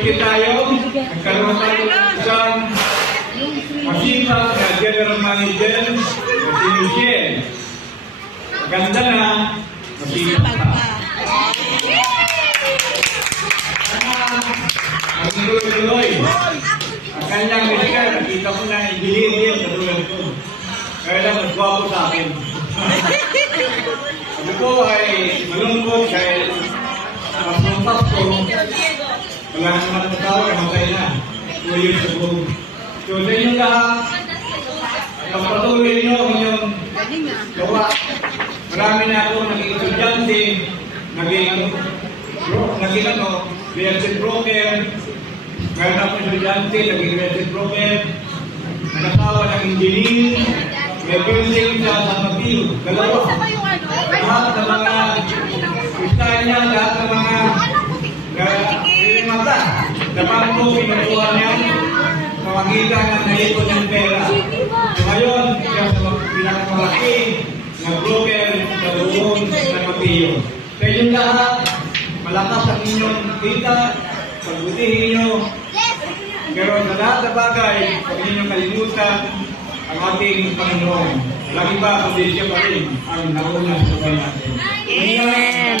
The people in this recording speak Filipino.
birthday tayo. Nagkaroon tayo ng isang masipag na general manager na si Michelle. Ganda na, masipag pa. Ang tuloy-tuloy. Ang kanyang medical, nakita ko na ingilin katulad ko. Kaya lang nagwapo sa akin. Sabi ko ay malungkot dahil pasuntak ko. Wala naman ang tao, namatay na. 2 years ago. So sa inyong lahat, pagpatuloy nyo ang inyong gawa. Marami na ako naging estudyante, naging real estate broker, meron ako estudyante, naging real estate broker, nagkasawa ng engineer, may building sa San Mateo, dalawa. Lahat ng mga Kristanya, lahat ng mga mata, dapat ko pinukuha niya, pamagitan ng naipon ng pera. So ngayon, pinakamalaki na broker sa buong San Mateo. Sa inyong lahat, malakas ang inyong kita, pagbutihin nyo. Pero sa lahat na bagay, huwag ninyong kalimutan ang ating Panginoon. Lagi ba, kundi siya pa rin ang nauna sa buhay natin. Amen.